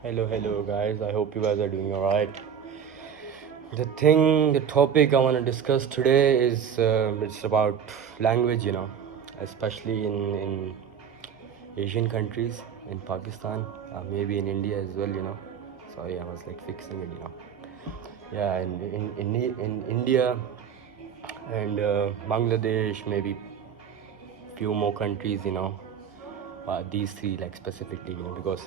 Hello guys. I hope you guys are doing alright. The topic I want to discuss today is it's about language, especially in Asian countries, in Pakistan, maybe in India as well, Sorry, I was like fixing it. Yeah, in India and Bangladesh, maybe few more countries, these three like specifically, because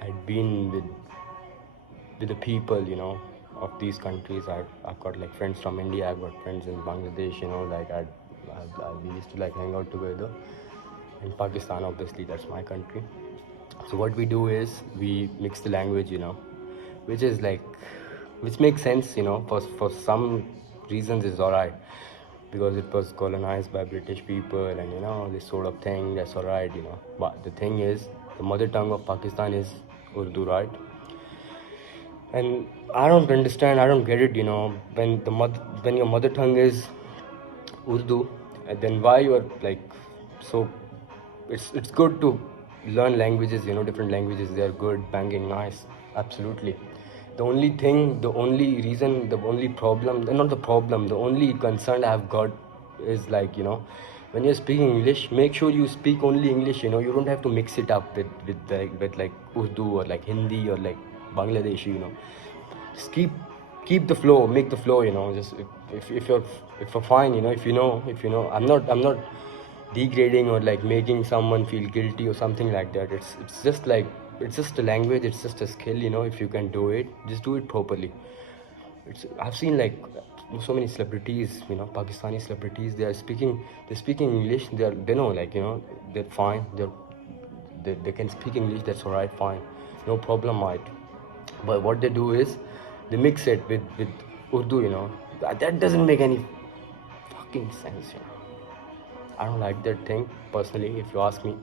I'd been with the people, of these countries. I've got like friends from India, I've got friends in Bangladesh, like we used to like hang out together. In Pakistan, obviously, that's my country. So what we do is we mix the language, which is like, which makes sense, for some reasons is alright because it was colonized by British people and this sort of thing. That's alright, But the thing is, the mother tongue of Pakistan is Urdu, right? And I don't understand, I don't get it, when your mother tongue is Urdu, then why you are like so. It's good to learn languages, different languages. They are good, banging, nice, absolutely. The only thing, the only reason, the only problem, not the problem, the only concern I've got is like, when you're speaking English, make sure you speak only English. You don't have to mix it up with like Urdu or like Hindi or like Bangladeshi. Just keep the flow, make the flow. Just if you're fine, if you know, I'm not degrading or like making someone feel guilty or something like that. It's just like, it's just a language, it's just a skill. If you can do it, just do it properly. I've seen like so many celebrities, Pakistani celebrities. They're speaking English. They know, like, they're fine. They can speak English. That's alright, fine, no problem, right? But what they do is they mix it with Urdu. That doesn't make any fucking sense. I don't like that thing personally, if you ask me.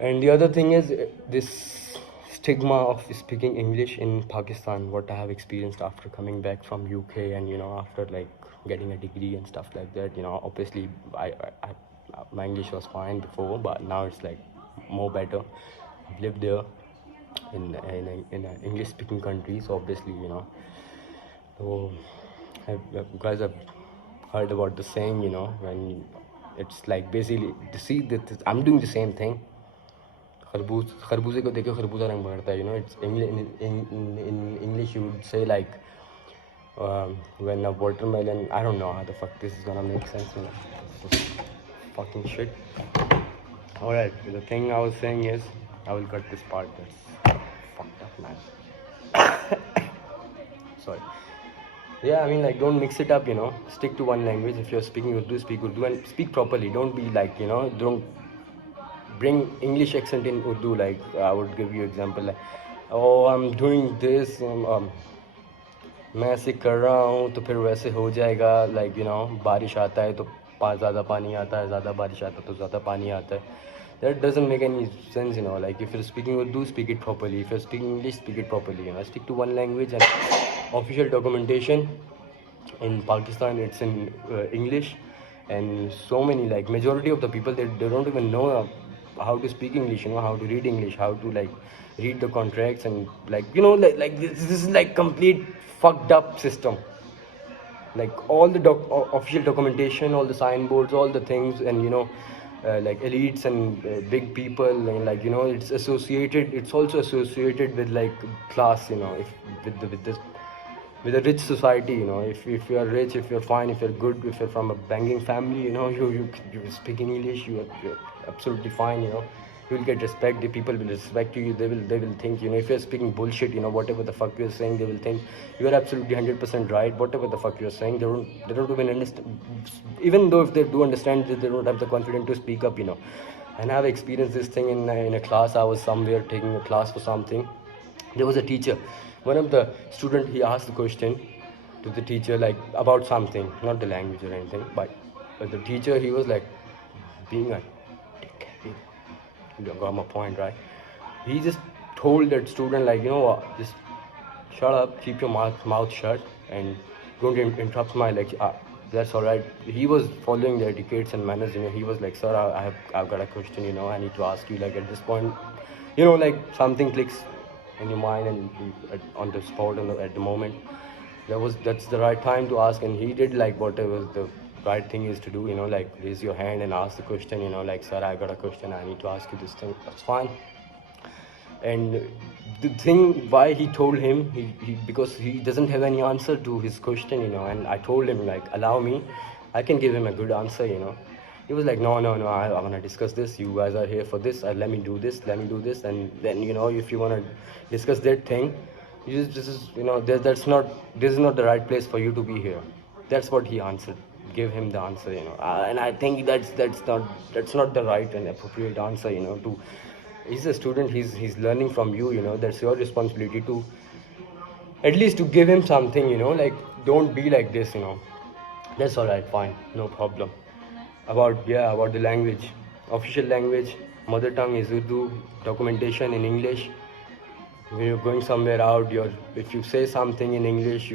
And the other thing is this stigma of speaking English in Pakistan, what I have experienced after coming back from UK and after like getting a degree and stuff like that. Obviously my English was fine before, but now it's like more better. I've lived there in an English speaking country, so obviously so you guys have heard about the saying, when it's like basically to see that I'm doing the same thing. खरबूजे को देखो खरबूजा रंग पकड़ता है. It's in English you would say like when a watermelon, I don't know how the fuck this is gonna make sense. This fucking shit. Alright, the thing I was saying is, I will cut this part, that's fucked up, man. Sorry. Yeah, I mean, like, don't mix it up, stick to one language. If you're speaking Urdu, speak Urdu and speak properly. Don't be like, don't bring English accent in Urdu. Like, I would give you example like, oh, I'm doing this, मैं ऐसे कर रहा हूँ तो फिर वैसे हो जाएगा. Like, बारिश आता है तो ज़्यादा पानी आता है, ज़्यादा बारिश आता है तो ज़्यादा पानी आता है. That doesn't make any sense. Like, if you're speaking Urdu, speak it properly. If you're speaking English, speak it properly. Stick to one language. And official documentation in Pakistan, it's in English. And so many, like, majority of the people, they don't even know how to speak English, how to read English, how to like read the contracts, and like, like this is like complete fucked up system. Like all the official documentation, all the signboards, all the things, and like elites and big people, and like it's also associated with like class. If with a rich society. If you are rich, if you're fine, if you're good, if you're from a banking family, you speak English, you're absolutely fine. You will get respect. The people will respect you. They will think, if you're speaking bullshit, whatever the fuck you're saying, they will think you are absolutely 100% right. Whatever the fuck you're saying, they don't even understand. Even though if they do understand, they don't have the confidence to speak up. And I've experienced this thing in a class. I was somewhere taking a class for something. There was a teacher. One of the student, he asked the question to the teacher, like, about something, not the language or anything, but the teacher, he was like being a dick. You got my point, right? He just told that student, like, what, just shut up, keep your mouth shut, and don't interrupt my lecture. That's all right. He was following the etiquettes and manners. He was like, sir, I've got a question. I need to ask you. Like, at this point, like something clicks. in your mind and on the spot at the moment. That's the right time to ask, and he did like whatever the right thing is to do. Like raise your hand and ask the question. Like, sir, I got a question. I need to ask you this thing. That's fine. And the thing why he told him, because he doesn't have any answer to his question. And I told him like, allow me, I can give him a good answer. He was like, no, no, no, I want to discuss this, you guys are here for this, let me do this, and then if you want to discuss that thing, this is this is not the right place for you to be here. That's what he answered. Give him the answer. And I think that's not the right and appropriate answer. To He's a student, he's learning from you. That's your responsibility to at least to give him something. Like, don't be like this. That's all right, fine, no problem. About the language, official language, mother tongue is Urdu, documentation in English. When you're going somewhere out, if you say something in English,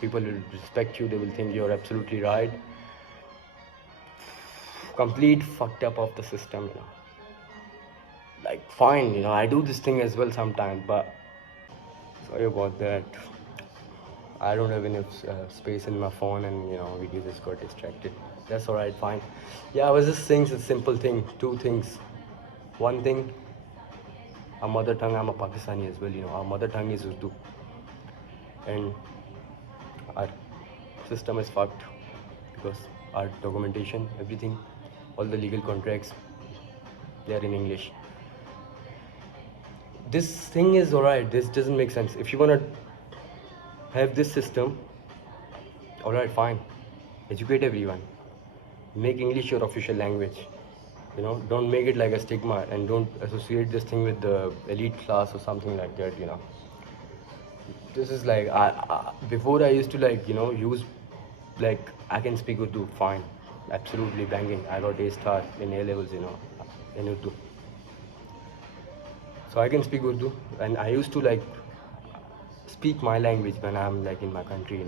people will respect you, they will think you're absolutely right. Complete fucked up of the system. Like, fine, I do this thing as well sometimes, but sorry about that. I don't have enough space in my phone, and we just got distracted. That's all right, fine. Yeah, I was just saying a simple thing, two things. One thing, our mother tongue, I'm a Pakistani as well. Our mother tongue is Urdu, and our system is fucked because our documentation, everything, all the legal contracts, they are in English. This thing is alright. This doesn't make sense. If you wanna have this system, alright, fine. Educate everyone. Make English your official language. Don't make it like a stigma, and don't associate this thing with the elite class or something like that. This is like, before I used to use like, I can speak Urdu, fine, absolutely banging. I got A-star in A levels, in Urdu. So I can speak Urdu, and I used to speak my language when I'm in my country.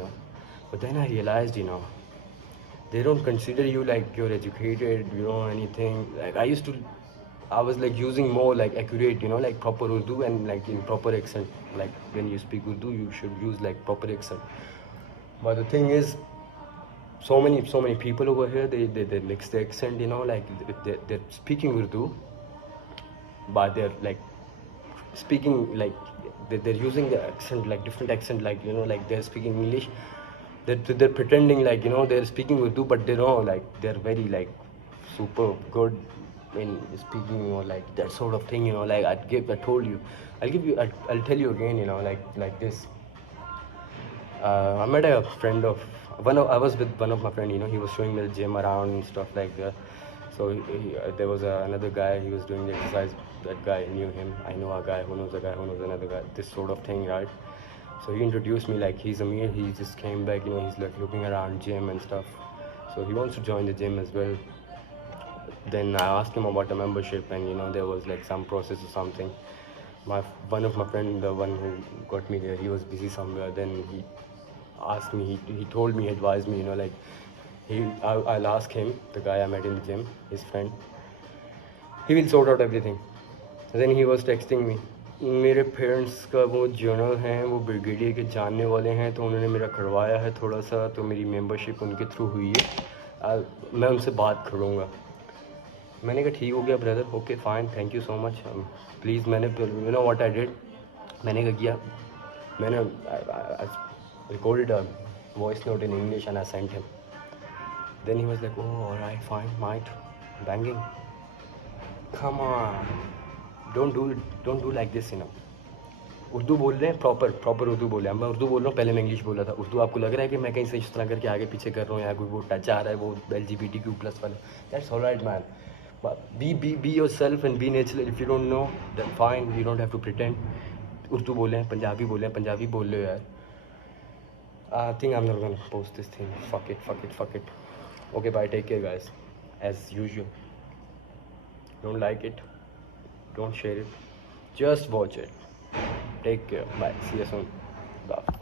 But then I realized, they don't consider you like you're educated, anything. Like, I was using more accurate, like proper Urdu and in proper accent. Like, when you speak Urdu, you should use proper accent. But the thing is, so many people over here, they mix the accent, they're speaking Urdu, but they're speaking they're using the accent, different accent, they're speaking English. They're pretending they're speaking Urdu, but they know they're very super good in speaking, that sort of thing. I told you, I'll tell you again. This. I met a friend of I was with one of my friend. He was showing me the gym around and stuff like that. So there was another guy. He was doing the exercise. That guy knew him. I know a guy who knows a guy who knows another guy. This sort of thing, right? So he introduced me he's Amir. He just came back. He's looking around gym and stuff. So he wants to join the gym as well. Then I asked him about the membership, and there was some process or something. One of my friend, the one who got me there, he was busy somewhere. Then he asked me, he told me, advised me, I'll ask him, the guy I met in the gym, his friend, he will sort out everything. Then he was texting me, मेरे parents का वो journal हैं, वो brigadier के जानने वाले हैं, तो उन्होंने मेरा करवाया है थोड़ा सा, तो मेरी मेंबरशिप उनके थ्रू हुई है, मैं उनसे बात करूँगा. मैंने कहा ठीक हो गया brother, okay fine, thank you so much, please. मैंने व्हाट आई डिड, मैंने क्या किया, मैंने recorded a voice note in English and I sent him. Then he was like, oh, alright, fine, might, banging. Come on, don't do like this. Urdu बोल रहे हैं, proper Urdu बोल रहे हैं. मैं उर्दू बोल रहा हूँ, पहले मैं इंग्लिश बोल रहा था. उर्दू आपको लग रहा है कि मैं कहीं से इस तरह करके आगे पीछे कर रहा हूँ, या कोई वो टच आ रहा है, वो LGBTQ+ वाला. That's alright, man. But be yourself and be natural. If you don't know, then fine, you don't have to pretend. Urdu बोल रहे हैं, पंजाबी बोल रहे हैं, पंजाबी बोल रहे हो यार. I think I'm not gonna post this thing. Fuck it. Okay, bye. Take care, guys. As usual. Don't like it. Don't share it. Just watch it. Take care. Bye. See you soon. Bye.